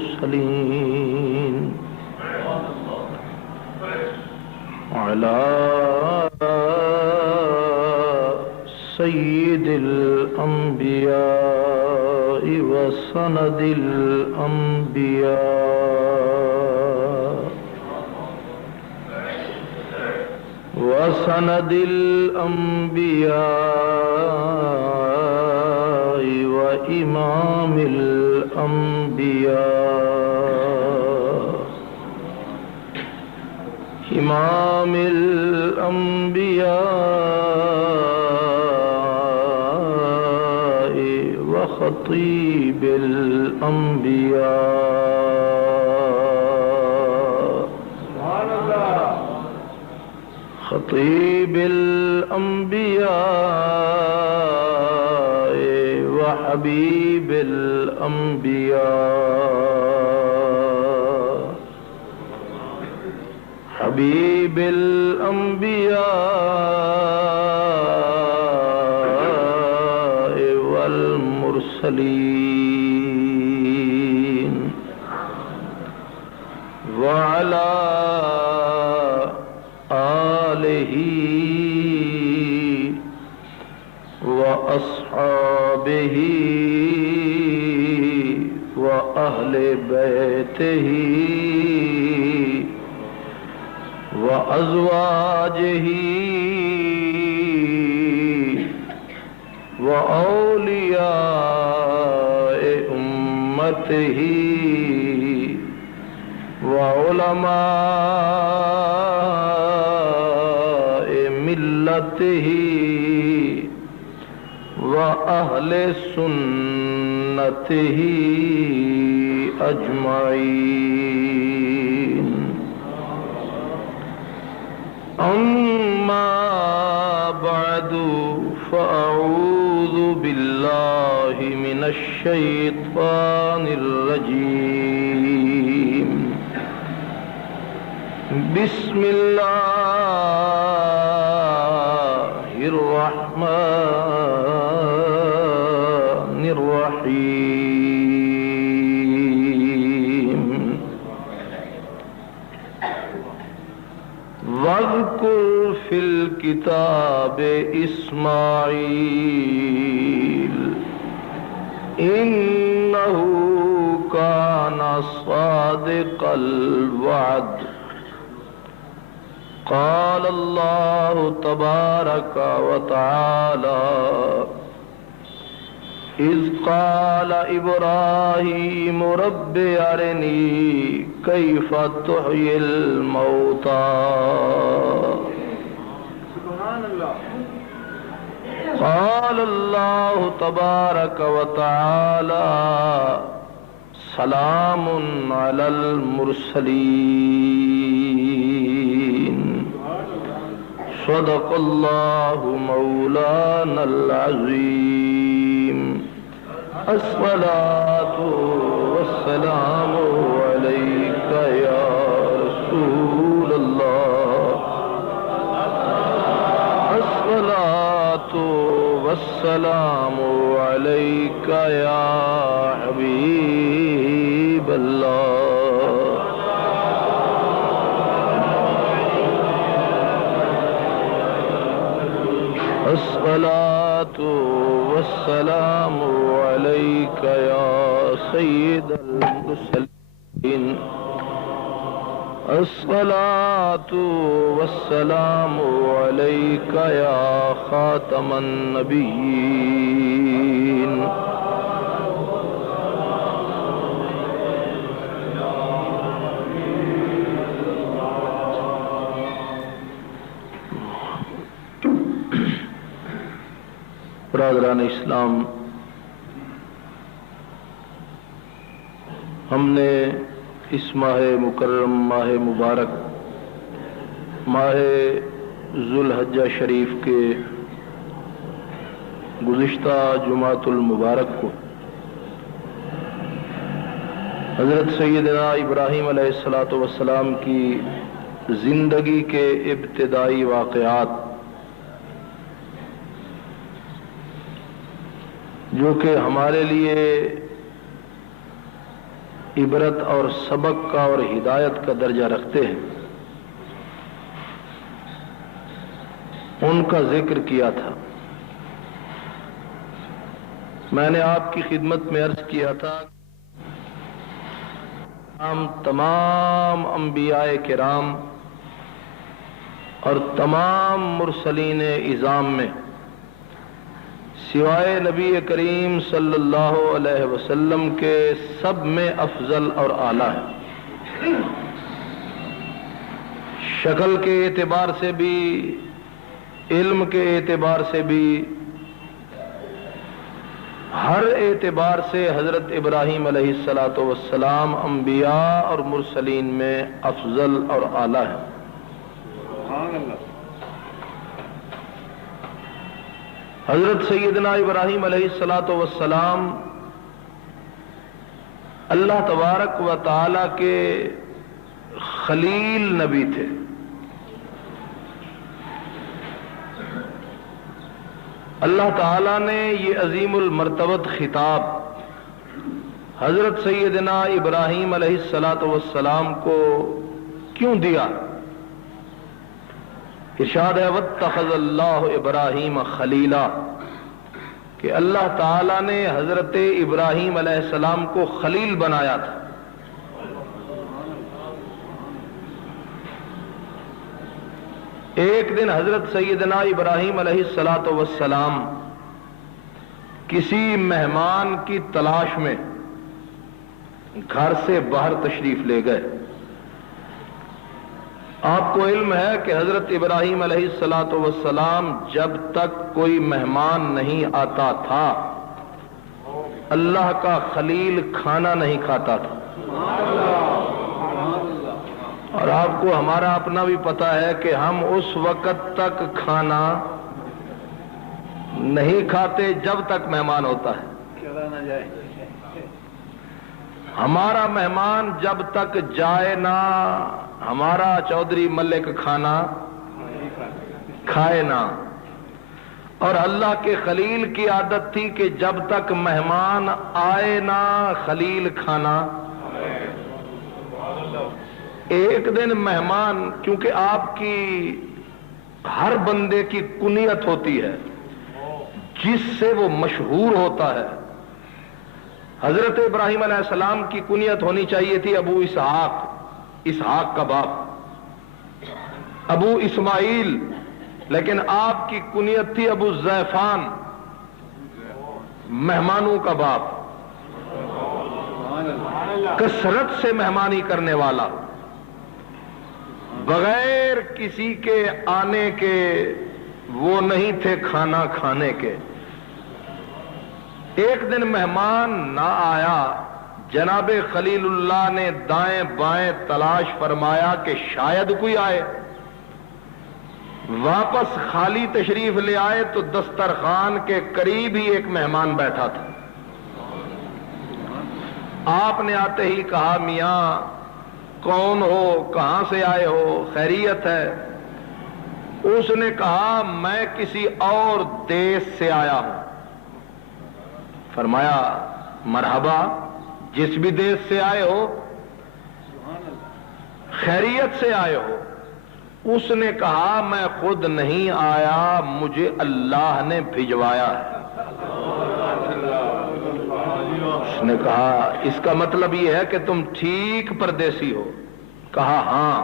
المرسلين على سيد الأنبياء وسند الأنبياء وإمام الأنبياء إمام الأنبياء وخطيب الأنبياء خطيب الأنبياء وحبيب الأنبياء حبيب الأنبياء والمرسلين وعلى آله وأصحابه وأهل بيته وأزواجه وأولياء أمته وعلماء ملته وأهل سنته أجمعين أما بعد فأعوذ بالله من الشيطان الرجيم بسم الله الرحمن الرحيم واذكر في الكتاب إسماعيل إنه كان صادق الوعد قال الله تبارك وتعالى إذ قال إبراهيم رب أرني كيف تحيي الموتى قال الله تبارك وتعالى سلام على المرسلين صدق الله مولانا العظيم الصلاة والسلام عليك يا رسول الله الصلاة والسلام عليك يا حبيب الله الصلاة والسلام عليك يا سيد المرسلين الصلاة والسلام عليك يا خاتم النبيين برادران اسلام، ہم نے اس ماہ مکرم، ماہ مبارک، ماہ ذوالحجہ شریف کے گزشتہ جمعۃ المبارک کو حضرت سیدنا ابراہیم علیہ الصلاۃ والسلام کی زندگی کے ابتدائی واقعات جو کہ ہمارے لیے عبرت اور سبق کا اور ہدایت کا درجہ رکھتے ہیں، ان کا ذکر کیا تھا۔ میں نے آپ کی خدمت میں عرض کیا تھا ہم تمام انبیاء کرام اور تمام مرسلین اعظام میں سوائے نبی کریم صلی اللہ علیہ وسلم کے سب میں افضل اور اعلیٰ ہے، شکل کے اعتبار سے بھی، علم کے اعتبار سے بھی، ہر اعتبار سے حضرت ابراہیم علیہ السلام انبیاء اور مرسلین میں افضل اور اعلیٰ ہے۔ حضرت سیدنا ابراہیم علیہ السلام اللہ تبارک و تعالی کے خلیل نبی تھے۔ اللہ تعالیٰ نے یہ عظیم المرتبت خطاب حضرت سیدنا ابراہیم علیہ السلام کو کیوں دیا؟ ارشاد ہے واتخذ اللہ ابراہیم خلیلا، کہ اللہ تعالیٰ نے حضرت ابراہیم علیہ السلام کو خلیل بنایا تھا۔ ایک دن حضرت سیدنا ابراہیم علیہ السلام کسی مہمان کی تلاش میں گھر سے باہر تشریف لے گئے۔ آپ کو علم ہے کہ حضرت ابراہیم علیہ السلام جب تک کوئی مہمان نہیں آتا تھا اللہ کا خلیل کھانا نہیں کھاتا تھا۔ اور آپ کو ہمارا اپنا بھی پتہ ہے کہ ہم اس وقت تک کھانا نہیں کھاتے جب تک مہمان ہوتا ہے۔ ہمارا مہمان جب تک جائے نہ ہمارا چودھری ملک کھانا کھائے نہ۔ اور اللہ کے خلیل کی عادت تھی کہ جب تک مہمان آئے نہ خلیل کھانا۔ ایک دن مہمان، کیونکہ آپ کی ہر بندے کی کنیت ہوتی ہے جس سے وہ مشہور ہوتا ہے، حضرت ابراہیم علیہ السلام کی کنیت ہونی چاہیے تھی ابو اسحاق، اسحاق کا باپ، ابو اسماعیل، لیکن آپ کی کنیت تھی ابو زیفان، مہمانوں کا باپ، کثرت سے مہمانی کرنے والا، بغیر کسی کے آنے کے وہ نہیں تھے کھانا کھانے کے۔ ایک دن مہمان نہ آیا، جناب خلیل اللہ نے دائیں بائیں تلاش فرمایا کہ شاید کوئی آئے، واپس خالی تشریف لے آئے تو دسترخوان کے قریب ہی ایک مہمان بیٹھا تھا۔ آپ نے آتے ہی کہا میاں کون ہو، کہاں سے آئے ہو، خیریت ہے؟ اس نے کہا میں کسی اور دیش سے آیا ہوں۔ فرمایا مرحبا، جس بھی دیش سے آئے ہو، خیریت سے آئے ہو؟ اس نے کہا میں خود نہیں آیا، مجھے اللہ نے بھجوایا ہے۔ اس نے کہا اس کا مطلب یہ ہے کہ تم ٹھیک پردیسی ہو؟ کہا ہاں۔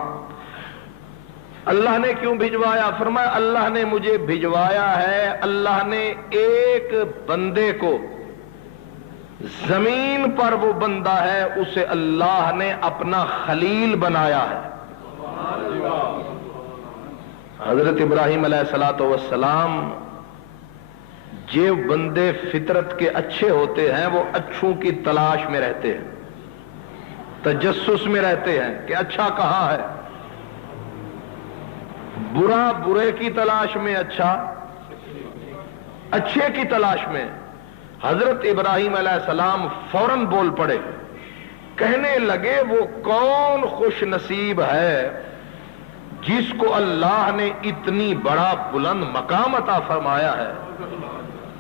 اللہ نے کیوں بھجوایا؟ فرمایا اللہ نے مجھے بھجوایا ہے، اللہ نے ایک بندے کو، زمین پر وہ بندہ ہے اسے اللہ نے اپنا خلیل بنایا ہے۔ حضرت ابراہیم علیہ السلام جو بندے فطرت کے اچھے ہوتے ہیں وہ اچھوں کی تلاش میں رہتے ہیں، تجسس میں رہتے ہیں کہ اچھا کہاں ہے، برا برے کی تلاش میں، اچھا اچھے کی تلاش میں۔ حضرت ابراہیم علیہ السلام فوراً بول پڑے، کہنے لگے وہ کون خوش نصیب ہے جس کو اللہ نے اتنی بڑا بلند مقام عطا فرمایا ہے۔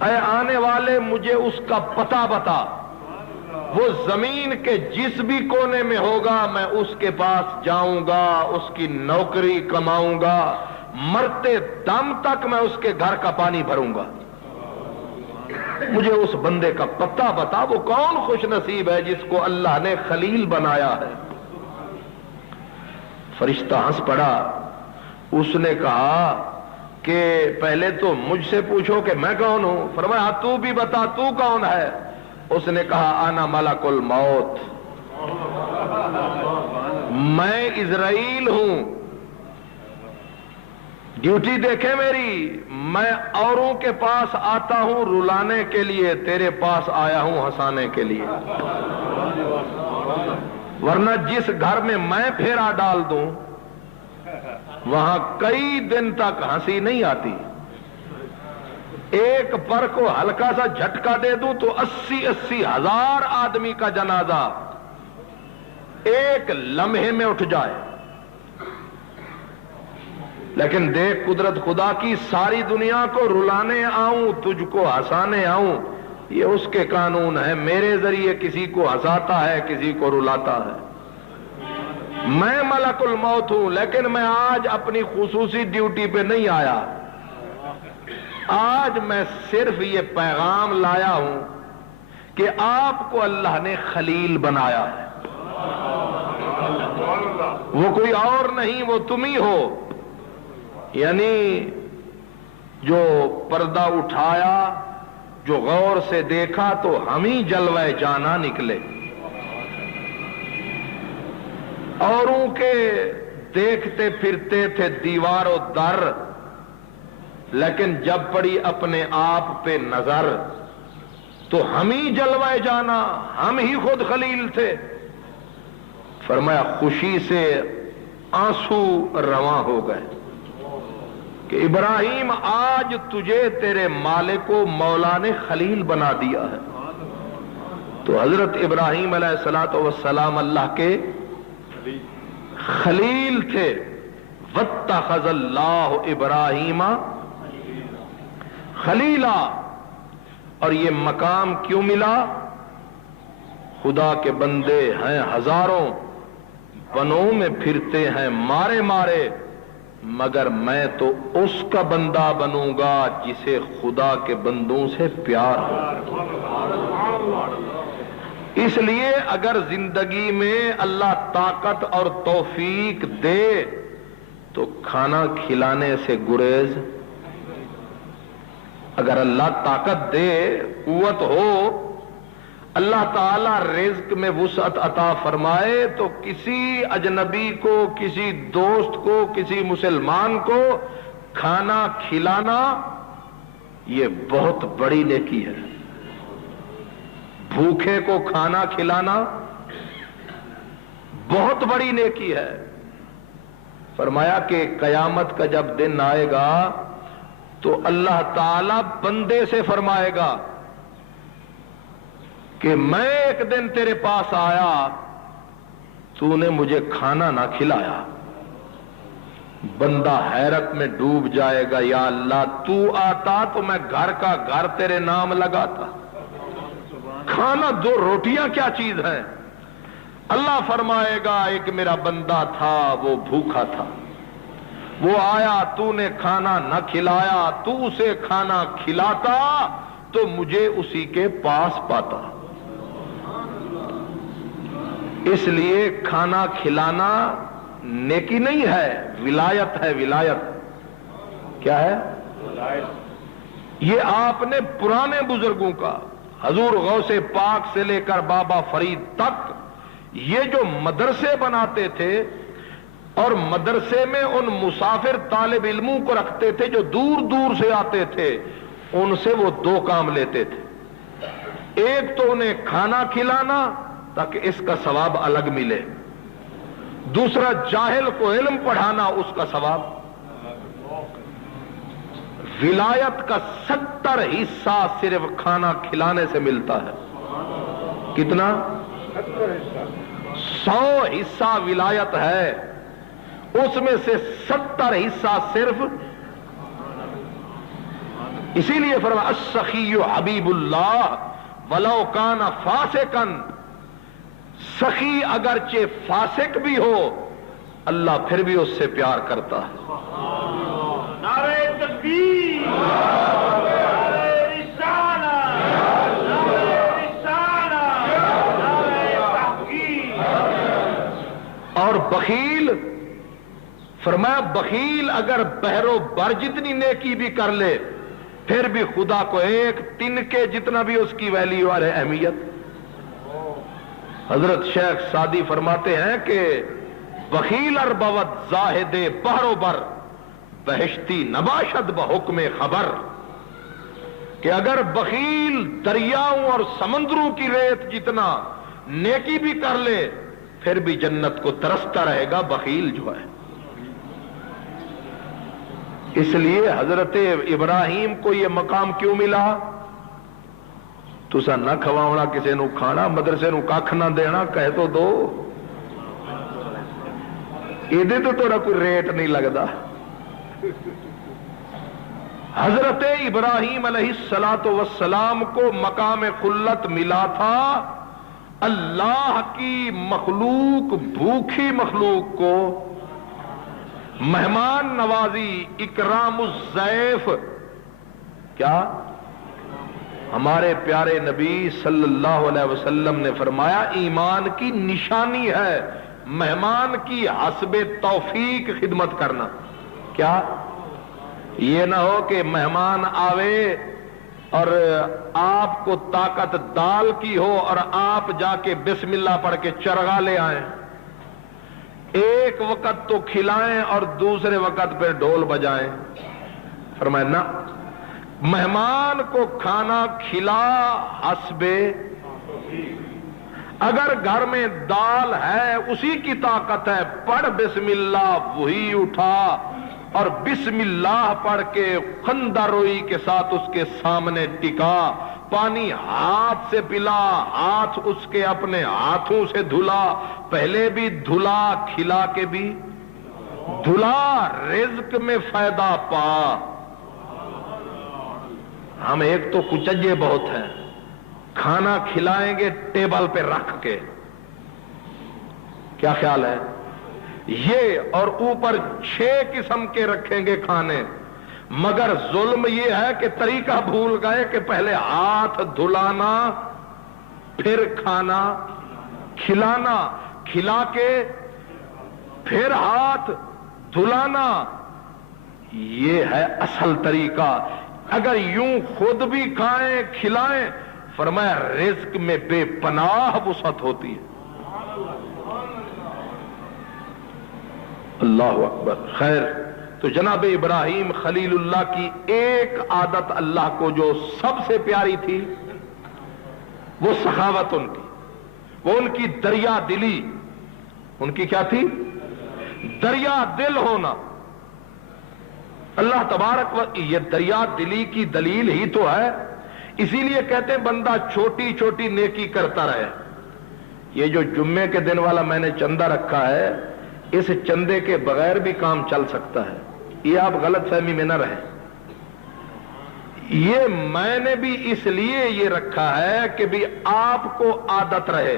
اے آنے والے مجھے اس کا پتہ بتا، وہ زمین کے جس بھی کونے میں ہوگا میں اس کے پاس جاؤں گا، اس کی نوکری کماؤں گا، مرتے دم تک میں اس کے گھر کا پانی بھروں گا۔ مجھے اس بندے کا پتہ بتا، وہ کون خوش نصیب ہے جس کو اللہ نے خلیل بنایا ہے۔ فرشتہ ہنس پڑا، اس نے کہا کہ پہلے تو مجھ سے پوچھو کہ میں کون ہوں۔ فرمایا تو بھی بتا تو کون ہے۔ اس نے کہا انا ملک الموت، میں اسرائیل ہوں۔ ڈیوٹی دیکھے میری، میں اوروں کے پاس آتا ہوں رلانے کے لیے، تیرے پاس آیا ہوں ہنسانے کے لیے۔ ورنہ جس گھر میں میں پھیرا ڈال دوں وہاں کئی دن تک ہنسی نہیں آتی۔ ایک پر کو ہلکا سا جھٹکا دے دوں تو 80 ہزار آدمی کا جنازہ ایک لمحے میں اٹھ جائے۔ لیکن دیکھ قدرت خدا کی، ساری دنیا کو رلانے آؤں تجھ کو ہنسانے آؤں، یہ اس کے قانون ہے۔ میرے ذریعے کسی کو ہنساتا ہے، کسی کو رلاتا ہے۔ میں ملک الموت ہوں، لیکن میں آج اپنی خصوصی ڈیوٹی پہ نہیں آیا۔ آج میں صرف یہ پیغام لایا ہوں کہ آپ کو اللہ نے خلیل بنایا ہے، وہ کوئی اور نہیں، وہ تم ہی ہو۔ یعنی جو پردہ اٹھایا، جو غور سے دیکھا تو ہم ہی جلوہ جانا نکلے۔ اوروں کے دیکھتے پھرتے تھے دیوار و در، لیکن جب پڑی اپنے آپ پہ نظر تو ہم ہی جلوہ جانا، ہم ہی خود خلیل تھے۔ فرمایا خوشی سے آنسو رواں ہو گئے کہ ابراہیم آج تجھے تیرے مالک و مولا نے خلیل بنا دیا ہے۔ تو حضرت ابراہیم علیہ السلام اللہ کے خلیل تھے۔ واتخذ اللہ ابراہیم خلیلا۔ اور یہ مقام کیوں ملا؟ خدا کے بندے ہیں ہزاروں، بنوں میں پھرتے ہیں مارے مارے، مگر میں تو اس کا بندہ بنوں گا جسے خدا کے بندوں سے پیار ہو۔ اس لیے اگر زندگی میں اللہ طاقت اور توفیق دے تو کھانا کھلانے سے گریز۔ اگر اللہ طاقت دے، قوت ہو، اللہ تعالی رزق میں وسعت عطا فرمائے تو کسی اجنبی کو، کسی دوست کو، کسی مسلمان کو کھانا کھلانا یہ بہت بڑی نیکی ہے۔ بھوکے کو کھانا کھلانا بہت بڑی نیکی ہے۔ فرمایا کہ قیامت کا جب دن آئے گا تو اللہ تعالی بندے سے فرمائے گا کہ میں ایک دن تیرے پاس آیا، تو نے مجھے کھانا نہ کھلایا۔ بندہ حیرت میں ڈوب جائے گا، یا اللہ تو آتا تو میں گھر کا گھر تیرے نام لگاتا۔ کھانا دو روٹیاں کیا چیز ہے؟ اللہ فرمائے گا ایک میرا بندہ تھا، وہ بھوکا تھا، وہ آیا، تو نے کھانا نہ کھلایا، تو اسے کھانا کھلاتا تو مجھے اسی کے پاس پاتا۔ اس لیے کھانا کھلانا نیکی نہیں ہے، ولایت ہے۔ ولایت کیا ہے؟ یہ آپ نے پرانے بزرگوں کا، حضور غوث پاک سے لے کر بابا فرید تک، یہ جو مدرسے بناتے تھے اور مدرسے میں ان مسافر طالب علموں کو رکھتے تھے جو دور دور سے آتے تھے، ان سے وہ دو کام لیتے تھے۔ ایک تو انہیں کھانا کھلانا تاکہ اس کا ثواب الگ ملے، دوسرا جاہل کو علم پڑھانا، اس کا ثواب۔ ولایت کا 70 حصہ صرف کھانا کھلانے سے ملتا ہے۔ کتنا؟ 100 حصہ ولایت ہے، اس میں سے 70 حصہ صرف۔ اسی لیے فرمایا السخی حبیب اللہ ولو کان فاسقا سخی اگرچہ فاسق بھی ہو اللہ پھر بھی اس سے پیار کرتا ہے. نعرہ تکبیر، نعرہ رسالت، نعرہ رسالت، نعرہ تحقیق. اور بخیل فرمایا بخیل اگر بحر و بر جتنی نیکی بھی کر لے پھر بھی خدا کو ایک تنکے جتنا بھی اس کی ویلیو اور اہمیت. حضرت شیخ سعدی فرماتے ہیں کہ بخیل اربوت زاہد بحر و بر بہشتی نباشد بحکم خبر. کہ اگر بخیل دریاؤں اور سمندروں کی ریت جتنا نیکی بھی کر لے پھر بھی جنت کو ترستا رہے گا بخیل جو ہے. اس لیے حضرت ابراہیم کو یہ مقام کیوں ملا؟ تسا نہ کھواونا کسی نو کھانا، مدرسے نو کھ نہ دینا، کہہ تو دو. یہ تو تھوڑا کوئی ریٹ نہیں لگتا. حضرت ابراہیم علیہ الصلوۃ والسلام کو مقام خلت ملا تھا. اللہ کی مخلوق بھوکھی مخلوق کو مہمان نوازی، اکرام الضیف. کیا ہمارے پیارے نبی صلی اللہ علیہ وسلم نے فرمایا ایمان کی نشانی ہے مہمان کی حسب توفیق خدمت کرنا. کیا یہ نہ ہو کہ مہمان آوے اور آپ کو طاقت دال کی ہو اور آپ جا کے بسم اللہ پڑھ کے چرگا لے آئیں، ایک وقت تو کھلائیں اور دوسرے وقت پہ ڈھول بجائیں. فرمایا نہ، مہمان کو کھانا کھلا حسب. اگر گھر میں دال ہے اسی کی طاقت ہے، پڑھ بسم اللہ، وہی اٹھا اور بسم اللہ پڑھ کے خندہ روئی کے ساتھ اس کے سامنے ٹکا. پانی ہاتھ سے پلا، ہاتھ اس کے اپنے ہاتھوں سے دھلا، پہلے بھی دھلا کھلا کے بھی دھلا، رزق میں فائدہ پا. ہم ایک تو کچجے بہت ہیں، کھانا کھلائیں گے ٹیبل پہ رکھ کے، کیا خیال ہے یہ، اور اوپر 6 قسم کے رکھیں گے کھانے. مگر ظلم یہ ہے کہ طریقہ بھول گئے کہ پہلے ہاتھ دھلانا پھر کھانا کھلانا، کھلا کے پھر ہاتھ دھلانا. یہ ہے اصل طریقہ. اگر یوں خود بھی کھائیں کھلائیں، فرمایا رزق میں بے پناہ وسعت ہوتی ہے. اللہ اکبر. خیر، تو جناب ابراہیم خلیل اللہ کی ایک عادت اللہ کو جو سب سے پیاری تھی وہ سخاوت ان کی، وہ ان کی دریا دلی. ان کی کیا تھی؟ دریا دل ہونا. اللہ تبارک و یہ دریا دلی کی دلیل ہی تو ہے. اسی لیے کہتے ہیں بندہ چھوٹی چھوٹی نیکی کرتا رہے. یہ جو جمعے کے دن والا میں نے چندہ رکھا ہے، اس چندے کے بغیر بھی کام چل سکتا ہے. یہ آپ غلط فہمی میں نہ رہیں. یہ میں نے بھی اس لیے یہ رکھا ہے کہ بھی آپ کو عادت رہے،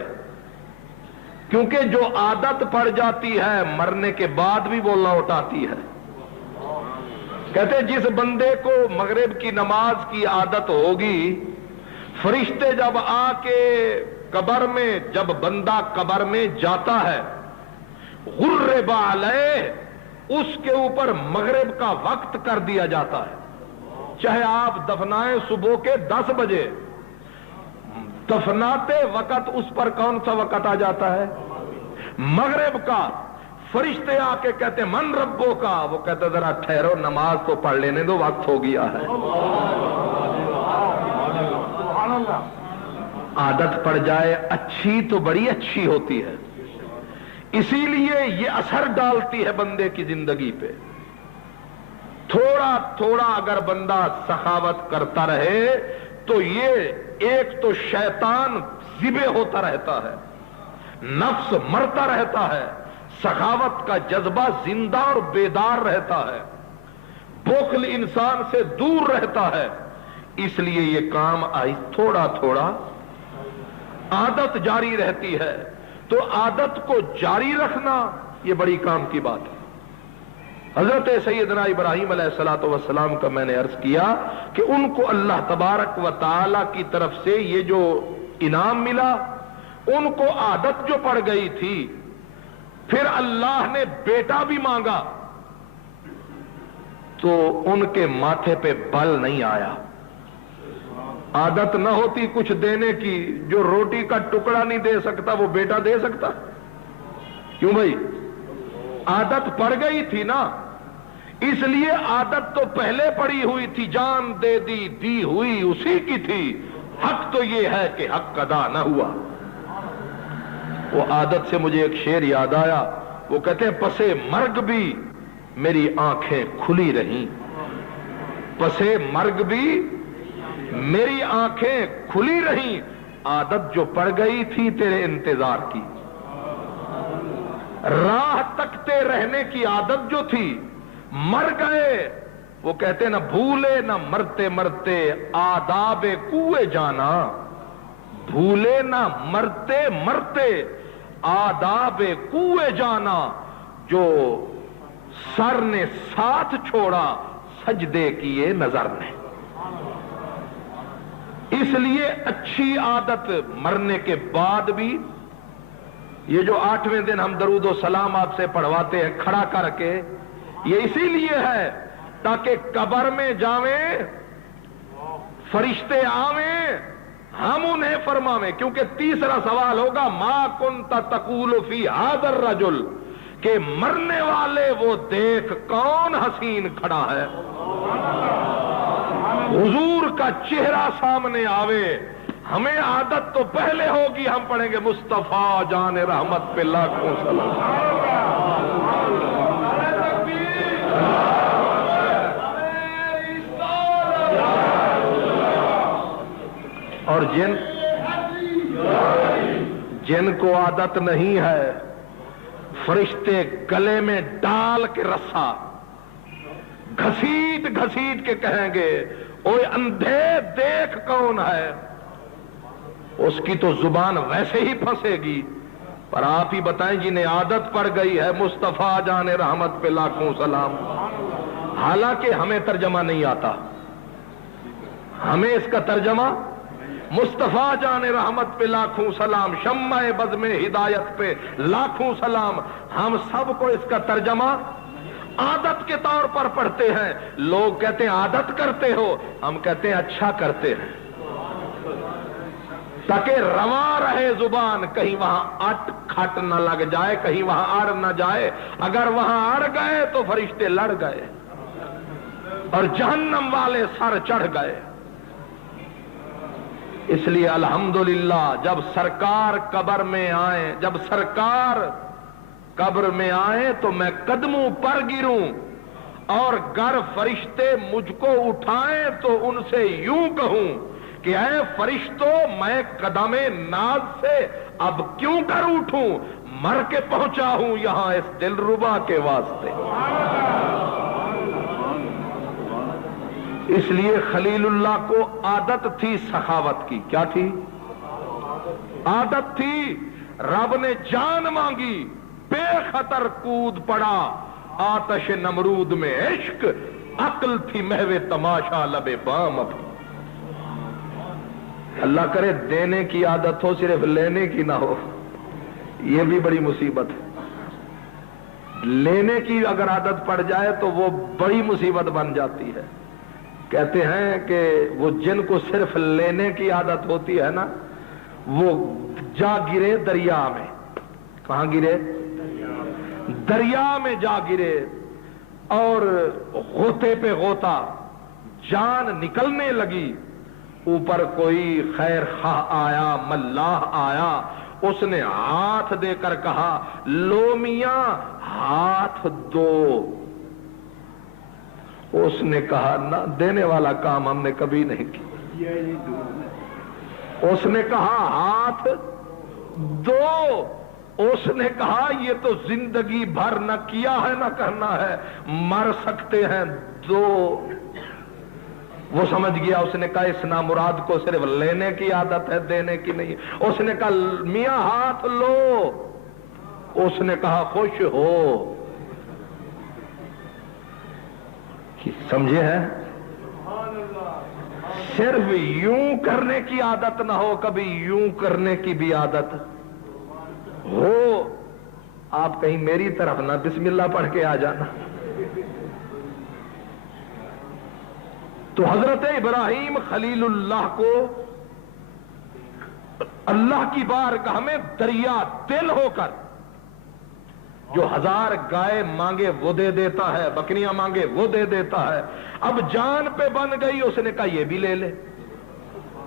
کیونکہ جو عادت پڑ جاتی ہے مرنے کے بعد بھی وہ لوٹ آتی ہے. کہتے جس بندے کو مغرب کی نماز کی عادت ہوگی، فرشتے جب آ کے قبر میں، جب بندہ قبر میں جاتا ہے، غرب علیہ، اس کے اوپر مغرب کا وقت کر دیا جاتا ہے. چاہے آپ دفنائیں صبح کے 10 بجے، دفناتے وقت اس پر کون سا وقت آ جاتا ہے؟ مغرب کا. فرشتے آ کے کہتے ہیں من ربوں کا، وہ کہتے ذرا ٹھہرو نماز تو پڑھ لینے دو، وقت ہو گیا ہے. عادت پڑ جائے اچھی تو بڑی اچھی ہوتی ہے. اسی لیے یہ اثر ڈالتی ہے بندے کی زندگی پہ. تھوڑا تھوڑا اگر بندہ سخاوت کرتا رہے تو یہ ایک تو شیطان ذبح ہوتا رہتا ہے، نفس مرتا رہتا ہے، سخاوت کا جذبہ زندہ اور بیدار رہتا ہے، بخل انسان سے دور رہتا ہے. اس لیے یہ کام تھوڑا تھوڑا عادت جاری رہتی ہے. تو عادت کو جاری رکھنا یہ بڑی کام کی بات ہے۔ حضرت سیدنا ابراہیم علیہ الصلوۃ والسلام کا میں نے عرض کیا کہ ان کو اللہ تبارک و تعالی کی طرف سے یہ جو انعام ملا، ان کو عادت جو پڑ گئی تھی، پھر اللہ نے بیٹا بھی مانگا تو ان کے ماتھے پہ بل نہیں آیا۔ عادت نہ ہوتی کچھ دینے کی، جو روٹی کا ٹکڑا نہیں دے سکتا وہ بیٹا دے سکتا؟ کیوں بھائی؟ عادت پڑ گئی تھی نا، اس لیے عادت تو پہلے پڑی ہوئی تھی، جان دے دی ہوئی اسی کی تھی، حق تو یہ ہے کہ حق ادا نہ ہوا۔ وہ عادت سے مجھے ایک شعر یاد آیا، وہ کہتے ہیں پسے مرگ بھی میری آنکھیں کھلی رہیں، پسے مرگ بھی میری آنکھیں کھلی رہیں، عادت جو پڑ گئی تھی تیرے انتظار کی، راہ تکتے رہنے کی عادت جو تھی، مر گئے۔ وہ کہتے ہیں نہ بھولے نہ مرتے مرتے آداب کوئے جانا، بھولے نہ مرتے مرتے آداب کوئے جانا، جو سر نے ساتھ چھوڑا سجدے کیے نظر نے۔ اس لیے اچھی عادت مرنے کے بعد بھی، یہ جو 8ویں دن ہم درود و سلام آپ سے پڑھواتے ہیں کھڑا کر کے، یہ اسی لیے ہے تاکہ قبر میں جاویں، فرشتے آویں، ہم انہیں فرماویں، کیونکہ تیسرا سوال ہوگا ما کنت تقول فی ھذا الرجل، کہ مرنے والے وہ دیکھ کون حسین کھڑا ہے، حضور کا چہرہ سامنے آوے۔ ہمیں عادت تو پہلے ہوگی، ہم پڑھیں گے مصطفیٰ جان رحمت پہ لاکھوں سلام۔ اور جن کو عادت نہیں ہے، فرشتے گلے میں ڈال کے رسا گھسیٹ گھسیٹ کے کہیں گے اوے اندھے دیکھ کون ہے، اس کی تو زبان ویسے ہی پھنسے گی۔ پر آپ ہی بتائیں جنہیں عادت پڑ گئی ہے، مصطفیٰ جان رحمت پہ لاکھوں سلام، حالانکہ ہمیں ترجمہ نہیں آتا، ہمیں اس کا ترجمہ مصطفیٰ جان رحمت پہ لاکھوں سلام، شمع بزم ہدایت پہ لاکھوں سلام، ہم سب کو اس کا ترجمہ عادت کے طور پر پڑھتے ہیں۔ لوگ کہتے ہیں عادت کرتے ہو، ہم کہتے ہیں اچھا کرتے ہیں، تاکہ رواں رہے زبان، کہیں وہاں اٹ کھٹ نہ لگ جائے، کہیں وہاں اڑ نہ جائے۔ اگر وہاں اڑ گئے تو فرشتے لڑ گئے اور جہنم والے سر چڑھ گئے۔ اس لیے الحمدللہ جب سرکار قبر میں آئیں، جب سرکار قبر میں آئیں تو میں قدموں پر گروں، اور گر فرشتے مجھ کو اٹھائیں تو ان سے یوں کہوں کہ اے فرشتوں، میں قدم ناز سے اب کیوں کر اٹھوں، مر کے پہنچا ہوں یہاں اس دلربا کے واسطے۔ اس لیے خلیل اللہ کو عادت تھی سخاوت کی۔ کیا تھی؟ عادت تھی۔ رب نے جان مانگی، بے خطر کود پڑا آتش نمرود میں عشق، عقل تھی محو تماشا لبے بام اب۔ اللہ کرے دینے کی عادت ہو، صرف لینے کی نہ ہو، یہ بھی بڑی مصیبت ہے۔ لینے کی اگر عادت پڑ جائے تو وہ بڑی مصیبت بن جاتی ہے۔ کہتے ہیں کہ وہ جن کو صرف لینے کی عادت ہوتی ہے نا، وہ جا گرے دریا میں۔ کہاں گرے؟ دریا میں جا گرے، اور غوطے پہ غوطہ، جان نکلنے لگی، اوپر کوئی خیر خواہ آیا، ملاح آیا، اس نے ہاتھ دے کر کہا لو میاں ہاتھ دو۔ اس نے کہا نہ، دینے والا کام ہم نے کبھی نہیں کیا۔ اس نے کہا ہاتھ دو، اس نے کہا یہ تو زندگی بھر نہ کیا ہے نہ کرنا ہے، مر سکتے ہیں دو۔ وہ سمجھ گیا، اس نے کہا اس نامراد کو صرف لینے کی عادت ہے، دینے کی نہیں۔ اس نے کہا میاں ہاتھ لو، اس نے کہا خوش ہو۔ سمجھے ہیں؟ صرف یوں کرنے کی عادت نہ ہو، کبھی یوں کرنے کی بھی عادت ہو۔ آپ کہیں میری طرف نہ بسم اللہ پڑھ کے آ جانا۔ تو حضرت ابراہیم خلیل اللہ کو اللہ کی بارگاہ میں دریا دل ہو کر، جو 1000 گائے مانگے وہ دے دیتا ہے، بکریاں مانگے وہ دے دیتا ہے، اب جان پہ بن گئی، اس نے کہا یہ بھی لے لے۔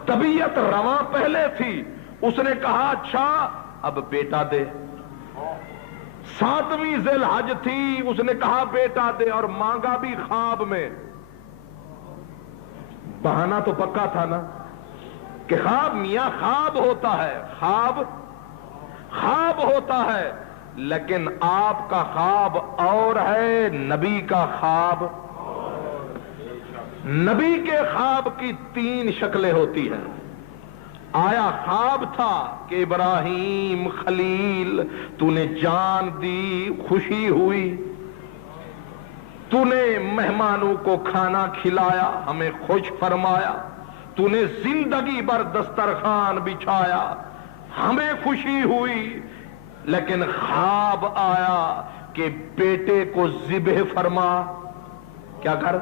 طبیعت رواں پہلے تھی، اس نے کہا اچھا اب بیٹا دے۔ 7ویں ذی الحج تھی، اس نے کہا بیٹا دے، اور مانگا بھی خواب میں۔ بہانہ تو پکا تھا نا کہ خواب میاں خواب ہوتا ہے، خواب ہوتا ہے، لیکن آپ کا خواب اور ہے، نبی کا خواب۔ نبی کے خواب کی 3 شکلیں ہوتی ہیں۔ آیا خواب تھا کہ ابراہیم خلیل تو نے جان دی، خوشی ہوئی، تو نے مہمانوں کو کھانا کھلایا، ہمیں خوش فرمایا، تو نے زندگی بھر دسترخوان بچھایا، ہمیں خوشی ہوئی، لیکن خواب آیا کہ بیٹے کو ذبح فرما۔ کیا کر؟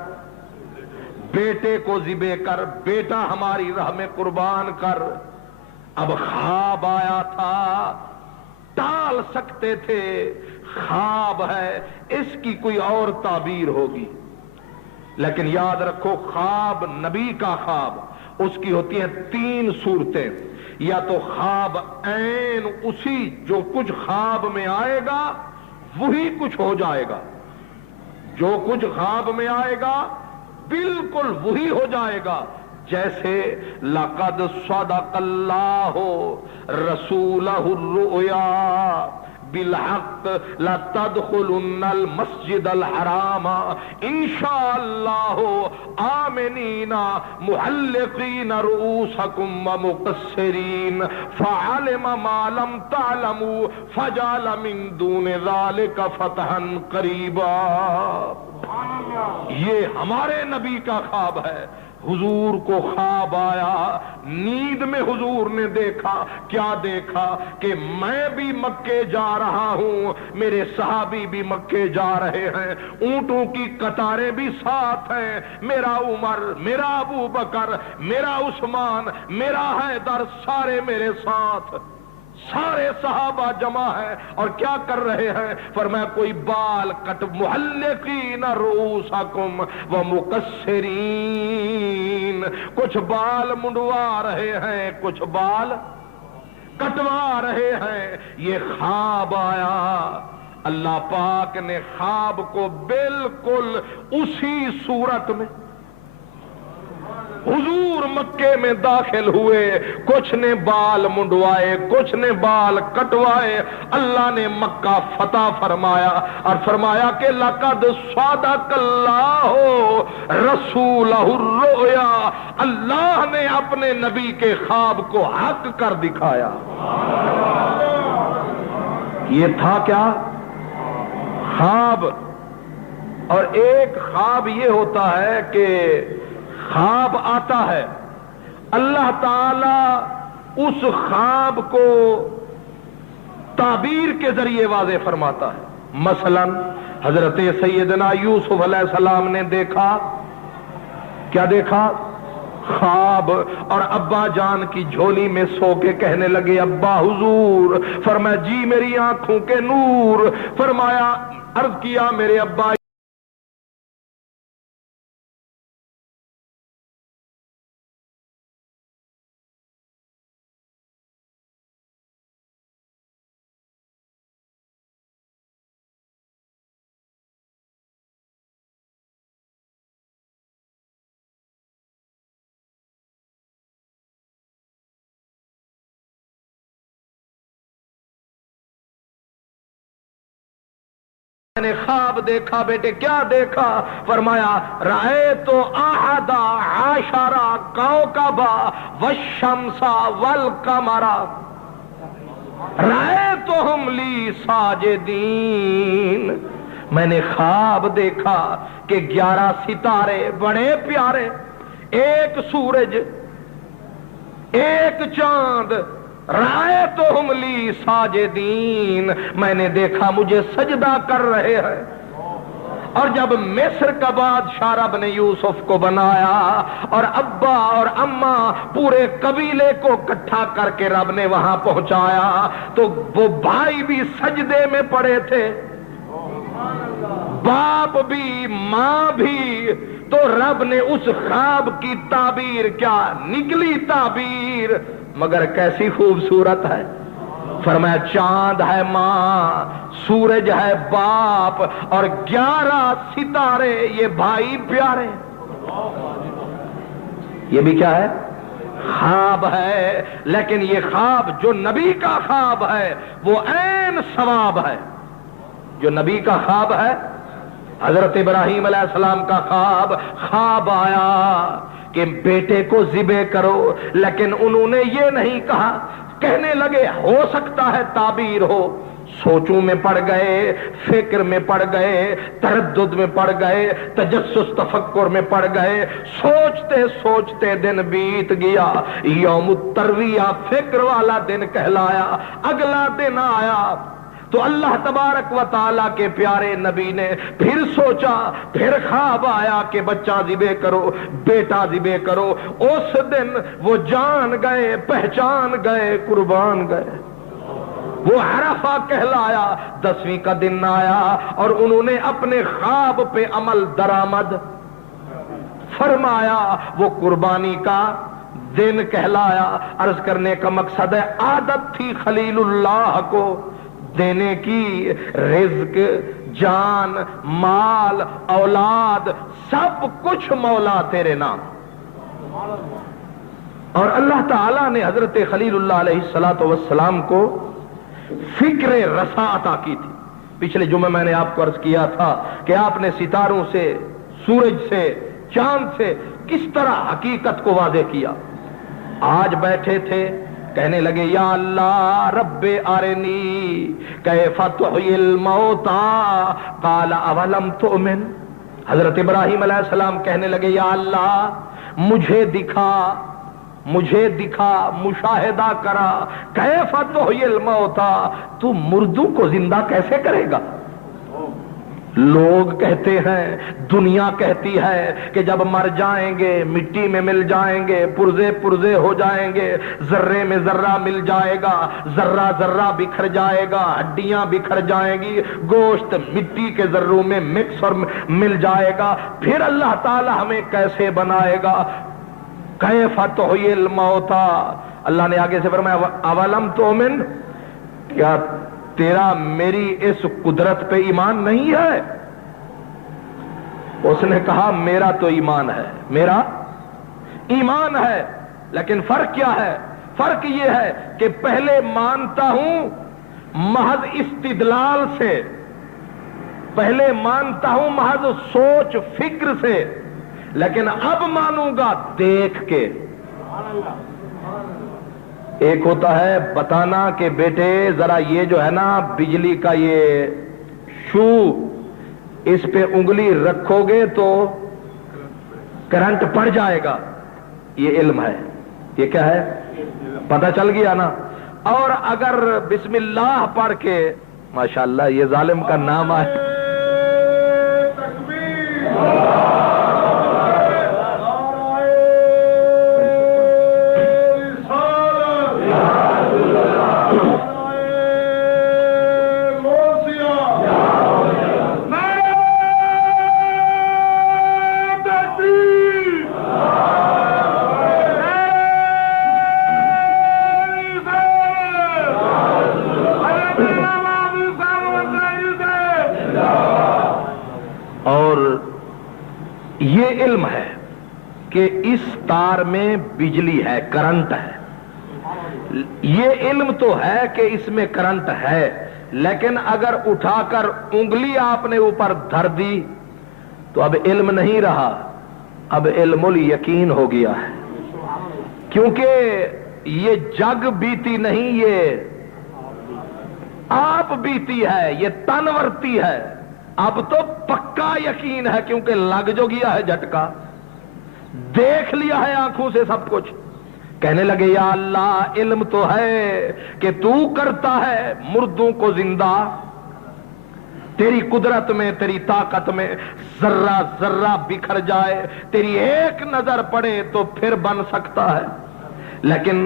بیٹے کو ذبح کر، بیٹا ہماری راہ میں قربان کر۔ اب خواب آیا تھا، ٹال سکتے تھے، خواب ہے، اس کی کوئی اور تعبیر ہوگی، لیکن یاد رکھو خواب نبی کا خواب، اس کی ہوتی ہیں 3 صورتیں۔ یا تو خواب عین اسی جو کچھ خواب میں آئے گا وہی کچھ ہو جائے گا، جو کچھ خواب میں آئے گا بالکل وہی ہو جائے گا، جیسے لَقَدْ صَدَقَ اللَّهُ رَسُولَهُ الرُّؤْيَا بالحق لَتَدْخُلُنَّ الْمَسْجِدَ الْحَرَامَ إِنشَاءَ اللَّهُ آمِنِينَ مُحَلِّقِينَ رُؤُوسَكُمْ وَمُقَصِّرِينَ فَعَلِمَ مَا لَمْ تَعْلَمُوا فَجَعَلَ مِن دُونِ ذَلِكَ فَتْحًا قَرِيبًا۔ یہ ہمارے نبی کا خواب ہے۔ حضور کو خواب آیا، نیند میں حضور نے دیکھا، کیا دیکھا کہ میں بھی مکے جا رہا ہوں، میرے صحابی بھی مکے جا رہے ہیں، اونٹوں کی قطاریں بھی ساتھ ہیں، میرا عمر، میرا ابو بکر، میرا عثمان، میرا حیدر، سارے میرے ساتھ، سارے صحابہ جمع ہیں، اور کیا کر رہے ہیں؟ فرمایا کوئی بال کٹ، محلقین رؤوسکم ومقصرین، کچھ بال منڈوا رہے ہیں، کچھ بال کٹوا رہے ہیں۔ یہ خواب آیا، اللہ پاک نے خواب کو بالکل اسی صورت میں، حضور مکے میں داخل ہوئے، کچھ نے بال منڈوائے، کچھ نے بال کٹوائے، اللہ نے مکہ فتح فرمایا، اور فرمایا کہ لَقَدْ صَدَقَ اللَّهُ رَسُولَهُ الرُّؤْيَا، اللہ نے اپنے نبی کے خواب کو حق کر دکھایا۔ یہ تھا کیا؟ خواب۔ اور ایک خواب یہ ہوتا ہے کہ خواب آتا ہے، اللہ تعالی اس خواب کو تعبیر کے ذریعے واضح فرماتا ہے۔ مثلا حضرت سیدنا یوسف علیہ السلام نے دیکھا، کیا دیکھا؟ خواب، اور ابا جان کی جھولی میں سو کے کہنے لگے ابا حضور، فرمایا جی میری آنکھوں کے نور، فرمایا عرض کیا میرے ابا میں نے خواب دیکھا بیٹے. کیا دیکھا؟ فرمایا رأیت احد عشر کوكبا والشمس والقمر رأیتهم لی ساجدین. میں نے خواب دیکھا کہ 11 ستارے بڑے پیارے، ایک سورج، ایک چاند، رأیتهم لی ساجدین. میں نے دیکھا مجھے سجدہ کر رہے ہیں. اور جب مصر کا بادشاہ رب نے یوسف کو بنایا اور ابا اور اماں پورے قبیلے کو اکٹھا کر کے رب نے وہاں پہنچایا تو وہ بھائی بھی سجدے میں پڑے تھے، باپ بھی، ماں بھی. تو رب نے اس خواب کی تعبیر کیا نکلی تعبیر، مگر کیسی خوبصورت ہے. فرمایا چاند ہے ماں، سورج ہے باپ، اور 11 ستارے یہ بھائی پیارے. یہ بھی کیا ہے؟ خواب ہے. لیکن یہ خواب جو نبی کا خواب ہے وہ عین ثواب ہے. جو نبی کا خواب ہے، حضرت ابراہیم علیہ السلام کا خواب آیا کہ بیٹے کو ذبح کرو، لیکن انہوں نے یہ نہیں کہا. کہنے لگے ہو سکتا ہے تعبیر ہو. سوچوں میں پڑ گئے، فکر میں پڑ گئے، تردد میں پڑ گئے، تجسس تفکر میں پڑ گئے. سوچتے سوچتے دن بیت گیا. یوم الترویہ فکر والا دن کہلایا. اگلا دن آیا تو اللہ تبارک و تعالیٰ کے پیارے نبی نے پھر سوچا، پھر خواب آیا کہ بچہ ذبح کرو، بیٹا ذبح کرو. اس دن وہ جان گئے، پہچان گئے، قربان گئے. وہ عرفہ کہلایا. 10ویں کا دن آیا اور انہوں نے اپنے خواب پہ عمل درآمد فرمایا. وہ قربانی کا دن کہلایا. عرض کرنے کا مقصد ہے عادت تھی خلیل اللہ کو دینے کی، رزق، جان، مال، اولاد، سب کچھ مولا تیرے نام. اور اللہ تعالیٰ نے حضرت خلیل اللہ علیہ السلام کو فکر رسا عطا کی تھی. پچھلے جمعے میں نے آپ کو عرض کیا تھا کہ آپ نے ستاروں سے، سورج سے، چاند سے کس طرح حقیقت کو واضح کیا. آج بیٹھے تھے، کہنے لگے یا اللہ رب ارنی کیف تحیی الموتى قال اولم تؤمن. حضرت ابراہیم علیہ السلام کہنے لگے یا اللہ مجھے دکھا، مشاہدہ کرا، کیف تحیی الموتى، تو مردوں کو زندہ کیسے کرے گا. لوگ کہتے ہیں، دنیا کہتی ہے کہ جب مر جائیں گے مٹی میں مل جائیں گے، پرزے پرزے ہو جائیں گے، ذرے میں ذرہ مل جائے گا، ذرہ ذرہ بکھر جائے گا، ہڈیاں بکھر جائیں گی، گوشت مٹی کے ذروں میں مکس اور مل جائے گا. پھر اللہ تعالی ہمیں کیسے بنائے گا؟ کیف تحیی الموتى. اللہ نے آگے سے فرمایا اولم تؤمن، کیا تیرا میری اس قدرت پہ ایمان نہیں ہے؟ اس نے کہا میرا تو ایمان ہے، میرا ایمان ہے، لیکن فرق کیا ہے؟ فرق یہ ہے کہ پہلے مانتا ہوں محض استدلال سے، پہلے مانتا ہوں محض سوچ فکر سے، لیکن اب مانوں گا دیکھ کے. ایک ہوتا ہے بتانا کہ بیٹے ذرا یہ جو ہے نا بجلی کا یہ شو، اس پہ انگلی رکھو گے تو کرنٹ پڑ جائے گا. یہ علم ہے. یہ کیا ہے؟ پتہ چل گیا نا. اور اگر بسم اللہ پڑھ کے، ماشاءاللہ یہ ظالم کا نام ہے، یہ علم ہے کہ اس تار میں بجلی ہے، کرنٹ ہے. یہ علم تو ہے کہ اس میں کرنٹ ہے، لیکن اگر اٹھا کر انگلی آپ نے اوپر دھر دی تو اب علم نہیں رہا، اب علم الیقین ہو گیا ہے، کیونکہ یہ جگ بیتی نہیں، یہ آپ بیتی ہے، یہ تنورتی ہے، اب تو پکا یقین ہے کیونکہ لگ جو گیا ہے جھٹکا، دیکھ لیا ہے آنکھوں سے سب کچھ۔ کہنے لگے یا اللہ علم تو ہے کہ تو کرتا ہے مردوں کو زندہ، تیری قدرت میں تیری طاقت میں ذرہ ذرہ بکھر جائے، تیری ایک نظر پڑے تو پھر بن سکتا ہے، لیکن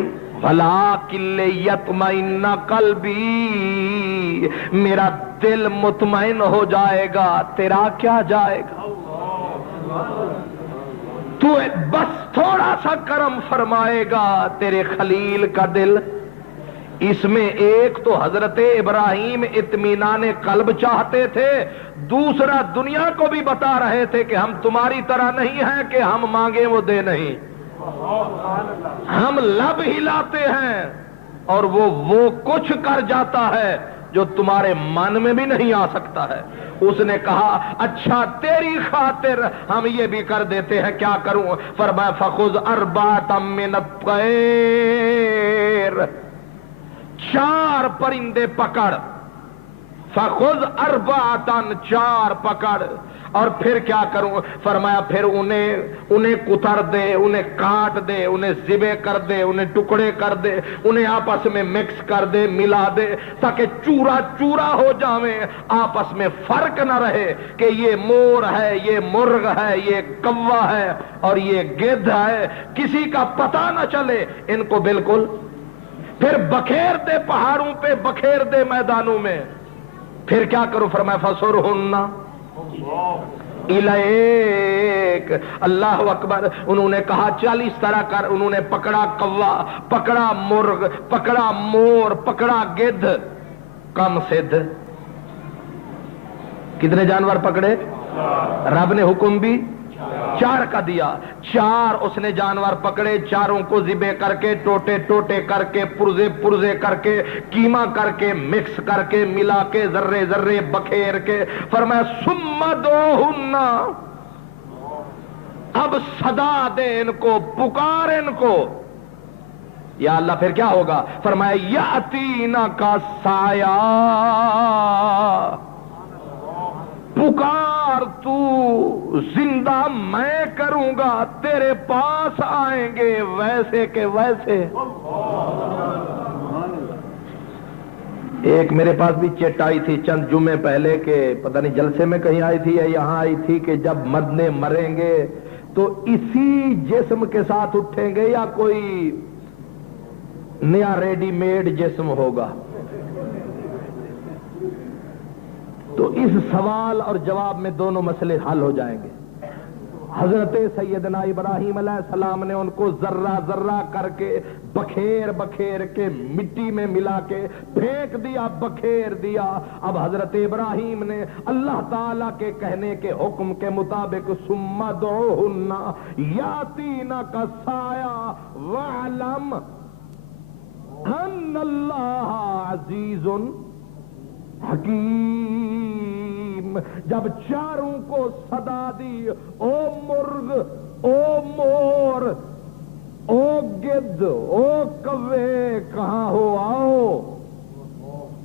وَلَٰكِن لِّيَطْمَئِنَّ قَلْبِي، میرا دل مطمئن ہو جائے گا، تیرا کیا جائے گا؟ تو بس تھوڑا سا کرم فرمائے گا، تیرے خلیل کا دل۔ اس میں ایک تو حضرت ابراہیم اطمینان قلب چاہتے تھے، دوسرا دنیا کو بھی بتا رہے تھے کہ ہم تمہاری طرح نہیں ہیں کہ ہم مانگیں وہ دے نہیں، ہم لب ہلاتے ہیں اور وہ کچھ کر جاتا ہے جو تمہارے من میں بھی نہیں آ سکتا ہے۔ اس نے کہا اچھا تیری خاطر ہم یہ بھی کر دیتے ہیں، کیا کروں؟ فرمایا فخذ اربعۃ من الطیر، 4 پرندے پکڑ، فخذ اربعۃ، 4 پکڑ، اور پھر کیا کروں؟ فرمایا پھر انہیں کتر دے، انہیں کاٹ دے، انہیں ذبح کر دے، انہیں ٹکڑے کر دے، انہیں آپس میں مکس کر دے، ملا دے، تاکہ چورا چورا ہو جاویں، آپس میں فرق نہ رہے کہ یہ مور ہے، یہ مرغ ہے، یہ کوا ہے اور یہ گدھ ہے، کسی کا پتہ نہ چلے ان کو بالکل۔ پھر بکھیر دے پہاڑوں پہ، بکھیر دے میدانوں میں۔ پھر کیا کروں؟ فرمایا فَصُرْهُنَّ الیک، اللہ اکبر۔ انہوں نے کہا 40 اس طرح کر، انہوں نے پکڑا کوا، پکڑا مرغ، پکڑا مور، پکڑا گدھ، کم سدھ۔ کتنے جانور پکڑے؟ رب نے حکم بھی 4 کا دیا، 4 اس نے جانور پکڑے، 4 کو ذبح کر کے ٹوٹے ٹوٹے کر کے پرزے پرزے کر کے کیما کر کے مکس کر کے ملا کے ذرے ذرے بکھیر کے فرمایا ثم ادعوہن، اب صدا دے ان کو، پکار ان کو۔ یا اللہ پھر کیا ہوگا؟ فرمایا یاتینا کا سایہ، پکار تو زندہ میں کروں گا، تیرے پاس آئیں گے ویسے کہ ویسے۔ ایک میرے پاس بھی چٹ آئی تھی چند جمعے پہلے کہ پتہ نہیں جلسے میں کہیں آئی تھی یا یہاں آئی تھی کہ جب مدنے مریں گے تو اسی جسم کے ساتھ اٹھیں گے یا کوئی نیا ریڈی میڈ جسم ہوگا؟ تو اس سوال اور جواب میں دونوں مسئلے حل ہو جائیں گے۔ حضرت سیدنا ابراہیم علیہ السلام نے ان کو ذرہ ذرہ کر کے بکھیر بکھیر کے مٹی میں ملا کے پھینک دیا، بکھیر دیا۔ اب حضرت ابراہیم نے اللہ تعالیٰ کے کہنے کے حکم کے مطابق ثم ادعوہن یاتینک سایہ وَاعْلَمْ ان اللہ عزیز حکیم۔ جب 4 کو صدا دی، او مرغ، او مور، او گدھ، او کوے، کہاں ہو آؤ۔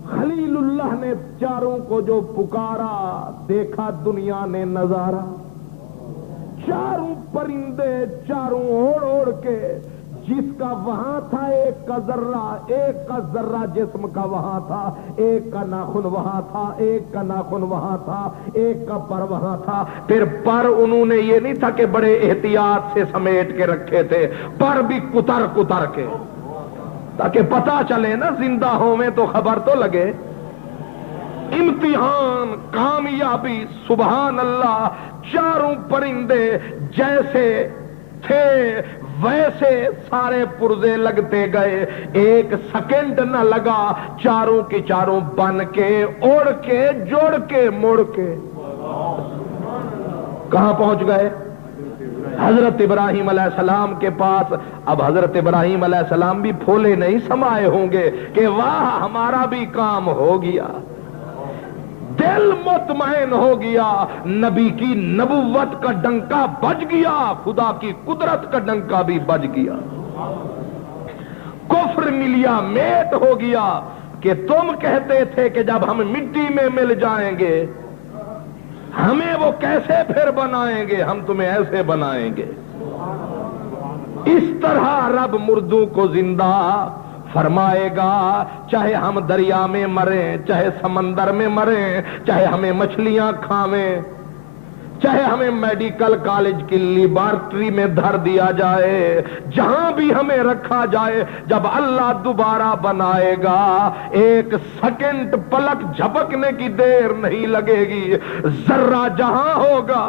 خلیل اللہ نے 4 کو جو پکارا، دیکھا دنیا نے نظارہ، 4 پرندے 4 اوڑ اوڑ کے، جس کا وہاں تھا ایک کا ذرہ جسم کا وہاں تھا، ایک کا ناخن وہاں تھا، ایک کا ناخن وہاں تھا، ایک کا پر وہاں تھا۔ پھر پر انہوں نے یہ نہیں تھا کہ بڑے احتیاط سے سمیٹ کے رکھے تھے، پر بھی کتر کتر کے، تاکہ پتہ چلے نا زندہ ہوئے تو خبر تو لگے۔ امتحان، کامیابی، سبحان اللہ۔ 4 پرندے جیسے تھے ویسے سارے پرزے لگتے گئے، 1 سیکنڈ نہ لگا، 4 کی 4 بن کے اڑ کے جوڑ کے مڑ کے کہاں پہنچ گئے؟ حضرت ابراہیم علیہ السلام کے پاس اب حضرت ابراہیم علیہ السلام بھی پھولے نہیں سمائے ہوں گے کہ واہ ہمارا بھی کام ہو گیا، دل مطمئن ہو گیا، نبی کی نبوت کا ڈنکا بج گیا، خدا کی قدرت کا ڈنکا بھی بج گیا، کفر ملیا میٹ ہو گیا کہ تم کہتے تھے کہ جب ہم مٹی میں مل جائیں گے ہمیں وہ کیسے پھر بنائیں گے، ہم تمہیں ایسے بنائیں گے۔ اس طرح رب مردوں کو زندہ فرمائے گا، چاہے ہم دریا میں مریں، چاہے سمندر میں مریں، چاہے ہمیں مچھلیاں کھاویں، چاہے ہمیں میڈیکل کالج کی لیبارٹری میں دھر دیا جائے، جہاں بھی ہمیں رکھا جائے، جب اللہ دوبارہ بنائے گا ایک سیکنڈ پلک جھپکنے کی دیر نہیں لگے گی، ذرہ جہاں ہوگا۔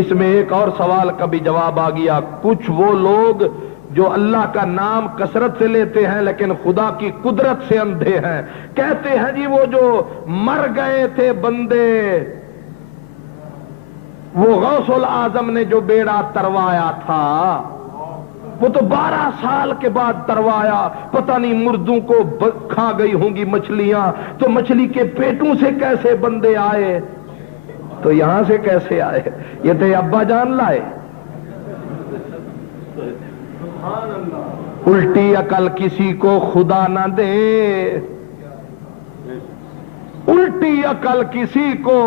اس میں ایک اور سوال کا بھی جواب آ گیا، کچھ وہ لوگ جو اللہ کا نام کثرت سے لیتے ہیں لیکن خدا کی قدرت سے اندھے ہیں، کہتے ہیں جی وہ جو مر گئے تھے بندے، وہ غوث الاعظم نے جو بیڑا تروایا تھا وہ تو 12 سال کے بعد تروایا، پتہ نہیں مردوں کو کھا گئی ہوں گی مچھلیاں، تو مچھلی کے پیٹوں سے کیسے بندے آئے، تو یہاں سے کیسے آئے، یہ تھے ابا جان لائے۔ الٹی عقل کسی کو خدا نہ دے، الٹی عقل کسی کو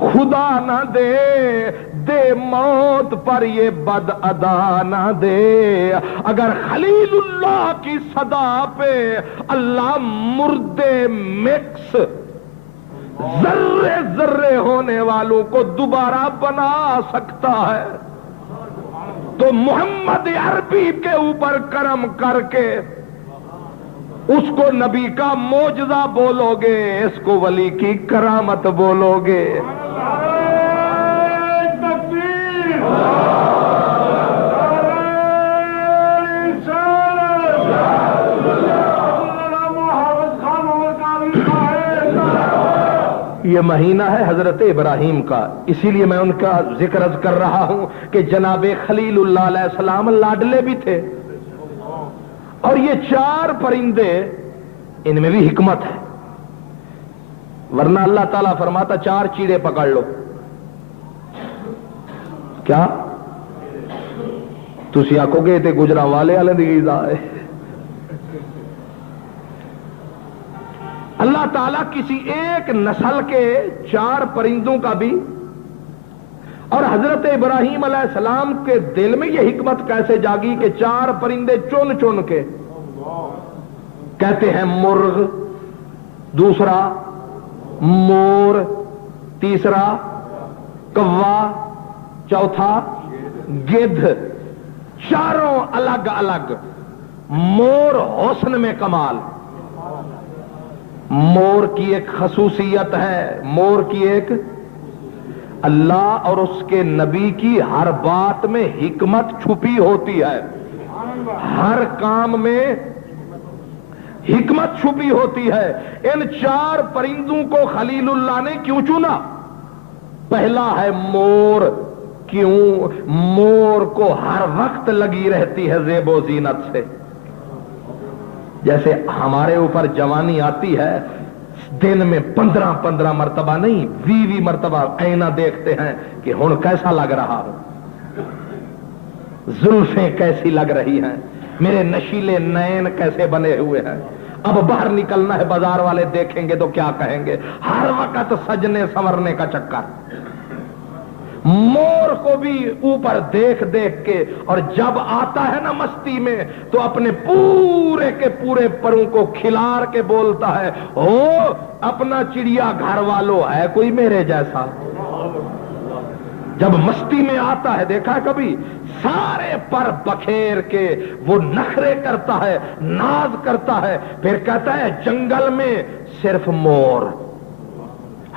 خدا نہ دے، دے موت پر یہ بد ادا نہ دے۔ اگر خلیل اللہ کی صدا پہ اللہ مردے مکس ذرے ذرے ہونے والوں کو دوبارہ بنا سکتا ہے تو محمد عربی کے اوپر کرم کر کے اس کو نبی کا معجزہ بولو گے، اس کو ولی کی کرامت بولو گے۔ یہ مہینہ ہے حضرت ابراہیم کا، اسی لیے میں ان کا ذکر کر رہا ہوں کہ جناب خلیل اللہ علیہ السلام لاڈلے بھی تھے، اور یہ 4 پرندے ان میں بھی حکمت ہے، ورنہ اللہ تعالیٰ فرماتا 4 چیڑے پکڑ لو، کیا تسی آکو گے تے گجرانوالے والے دی غذا ہے۔ اللہ تعالیٰ کسی ایک نسل کے 4 پرندوں کا بھی، اور حضرت ابراہیم علیہ السلام کے دل میں یہ حکمت کیسے جاگی کہ 4 پرندے چن چن کے کہتے ہیں مرغ، دوسرا مور، تیسرا کوا، چوتھا گدھ، 4 الگ الگ۔ مور حسن میں کمال، مور کی ایک خصوصیت ہے، مور کی ایک، اللہ اور اس کے نبی کی ہر بات میں حکمت چھپی ہوتی ہے، ہر کام میں حکمت چھپی ہوتی ہے۔ ان 4 پرندوں کو خلیل اللہ نے کیوں چنا؟ پہلا ہے مور، کیوں؟ مور کو ہر وقت لگی رہتی ہے زیب و زینت سے، جیسے ہمارے اوپر جوانی آتی ہے دن میں 15 مرتبہ نہیں 20 مرتبہ آئینہ دیکھتے ہیں کہ ہن کیسا لگ رہا ہوں، زلفیں کیسی لگ رہی ہیں، میرے نشیلے نین کیسے بنے ہوئے ہیں، اب باہر نکلنا ہے بازار والے دیکھیں گے تو کیا کہیں گے، ہر وقت سجنے سنورنے کا چکر۔ مور کو بھی اوپر دیکھ دیکھ کے، اور جب آتا ہے نا مستی میں تو اپنے پورے کے پورے پروں کو کھلار کے بولتا ہے، او اپنا چڑیا گھر والو ہے کوئی میرے جیسا۔ جب مستی میں آتا ہے دیکھا کبھی، سارے پر بکھیر کے وہ نخرے کرتا ہے، ناز کرتا ہے، پھر کہتا ہے جنگل میں صرف مور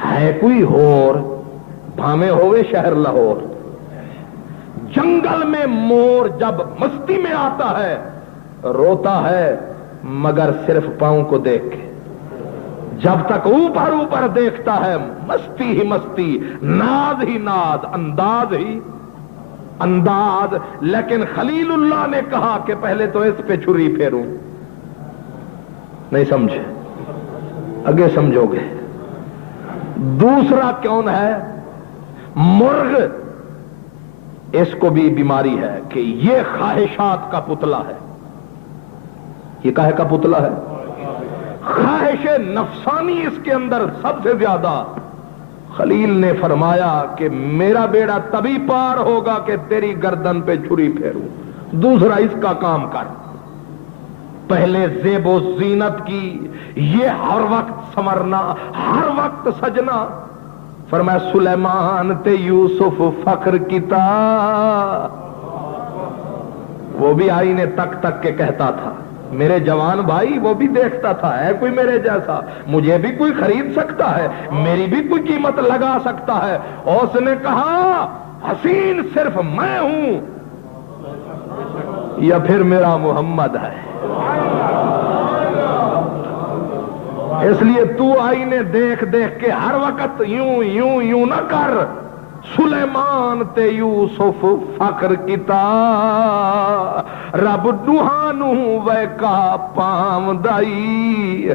ہے کوئی ہور، بھامے ہوئے شہر لاہور۔ جنگل میں مور جب مستی میں آتا ہے روتا ہے، مگر صرف پاؤں کو دیکھ کے، جب تک اوپر اوپر دیکھتا ہے مستی ہی مستی، ناز ہی ناز، انداز ہی انداز. لیکن خلیل اللہ نے کہا کہ پہلے تو اس پہ چھری پھیروں. نہیں سمجھے؟ آگے سمجھو گے. دوسرا کون ہے؟ مرغ. اس کو بھی بیماری ہے کہ یہ خواہشات کا پتلا ہے. یہ کاہے کا پتلا ہے؟ خواہش نفسانی اس کے اندر سب سے زیادہ. خلیل نے فرمایا کہ میرا بیڑا تبھی پار ہوگا کہ تیری گردن پہ چھری پھیروں. دوسرا اس کا کام کر. پہلے زیب و زینت کی، یہ ہر وقت سنورنا، ہر وقت سجنا. فرمایا سلیمان تے یوسف فخر کیتا. وہ بھی آئینے تک تک کے کہتا تھا میرے جوان بھائی، وہ بھی دیکھتا تھا ہے کوئی میرے جیسا، مجھے بھی کوئی خرید سکتا ہے، میری بھی کوئی قیمت لگا سکتا ہے. اور اس نے کہا حسین صرف میں ہوں یا پھر میرا محمد ہے. اس لیے تو آئینے دیکھ دیکھ کے ہر وقت یوں یوں یوں نہ کر. سلیمان تے یوسف فخر کیتا، رب دوہانو وے کا پام دائی.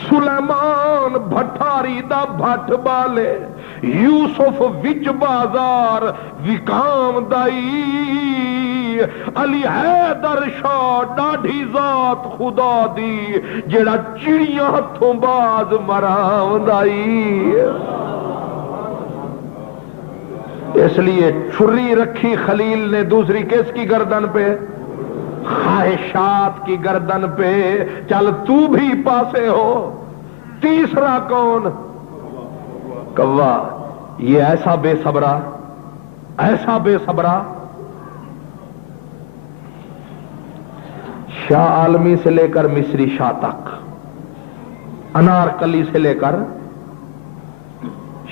سلیمان بھٹاری دا بھٹ بالے، یوسف وچ بازار وکام دائی. علی حیدر شاہ ڈاڈھی ذات خدا دی، جڑا چڑیاں ہتھوں باز مرام دائی. اس لیے چھری رکھی خلیل نے دوسری کس کی گردن پہ؟ خواہشات کی گردن پہ. چل تو بھی پاسے ہو. تیسرا کون؟ کوا. یہ ایسا بے صبرا، ایسا بے صبرا. شاہ عالمی سے لے کر مصری شاہ تک، انارکلی سے لے کر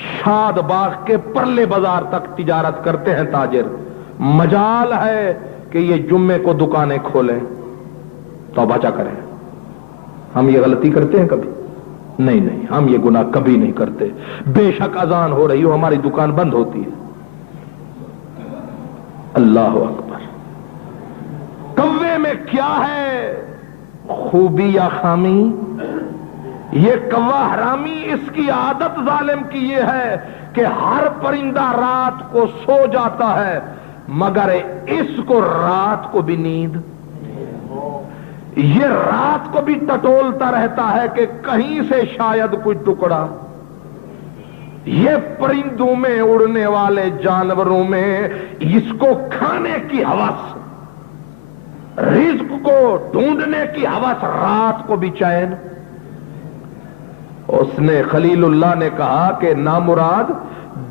شاد باغ کے پرلے بازار تک تجارت کرتے ہیں تاجر. مجال ہے کہ یہ جمعے کو دکانیں کھولیں. توبہ چا کریں. ہم یہ غلطی کرتے ہیں کبھی؟ نہیں نہیں، ہم یہ گناہ کبھی نہیں کرتے. بے شک اذان ہو رہی ہو ہماری دکان بند ہوتی ہے. اللہ اکبر. کوے میں کیا ہے خوبی یا خامی؟ یہ کوا حرامی، اس کی عادت ظالم کی یہ ہے کہ ہر پرندہ رات کو سو جاتا ہے، مگر اس کو رات کو بھی نیند. یہ رات کو بھی ٹٹولتا رہتا ہے کہ کہیں سے شاید کوئی ٹکڑا. یہ پرندوں میں، اڑنے والے جانوروں میں اس کو کھانے کی ہوس، رزق کو ڈھونڈنے کی ہوس، رات کو بھی چین. اس نے خلیل اللہ نے کہا کہ نامراد،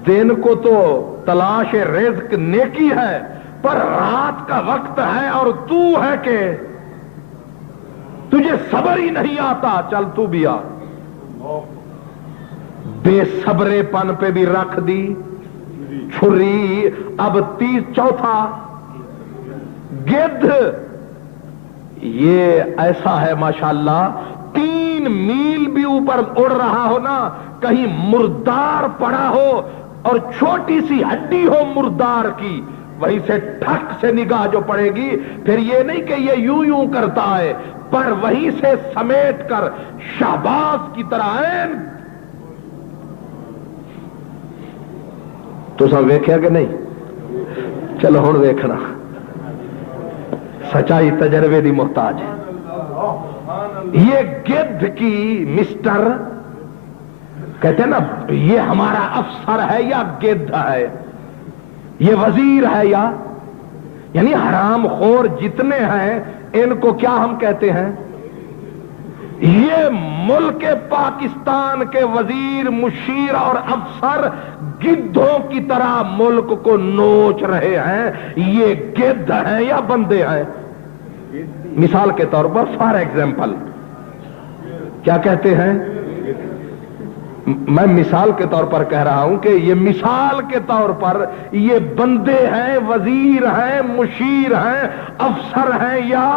دن کو تو تلاش رزق نیکی ہے، پر رات کا وقت ہے اور تو ہے کہ تجھے صبر ہی نہیں آتا. چل تو بھی آ. بے صبرے پن پہ بھی رکھ دی چھری. اب چوتھا گدھ. یہ ایسا ہے ماشاءاللہ، 3 میل بھی اوپر اڑ رہا ہو نا، کہیں مردار پڑا ہو اور چھوٹی سی ہڈی ہو مردار کی، وہیں سے ٹھک سے نگاہ جو پڑے گی، پھر یہ نہیں کہ یہ یوں یوں کرتا ہے، پر وہیں سے سمیٹ کر شہباز کی طرح عین. تو سب ویکھیا کہ نہیں؟ چلو ہن ویکھنا. سچائی تجربے دی محتاج ہے. یہ گدھ کی مسٹر کہتے ہیں نا، یہ ہمارا افسر ہے یا گدھ ہے، یہ وزیر ہے یا، یعنی حرام خور جتنے ہیں ان کو کیا ہم کہتے ہیں؟ یہ ملک پاکستان کے وزیر، مشیر اور افسر گدھوں کی طرح ملک کو نوچ رہے ہیں. یہ گدھ ہیں یا بندے ہیں؟ مثال کے طور پر، فار ایگزامپل کیا کہتے ہیں؟ میں مثال کے طور پر کہہ رہا ہوں کہ یہ مثال کے طور پر یہ بندے ہیں، وزیر ہیں، مشیر ہیں، افسر ہیں، یا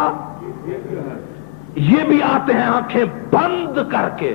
یہ بھی آتے ہیں آنکھیں بند کر کے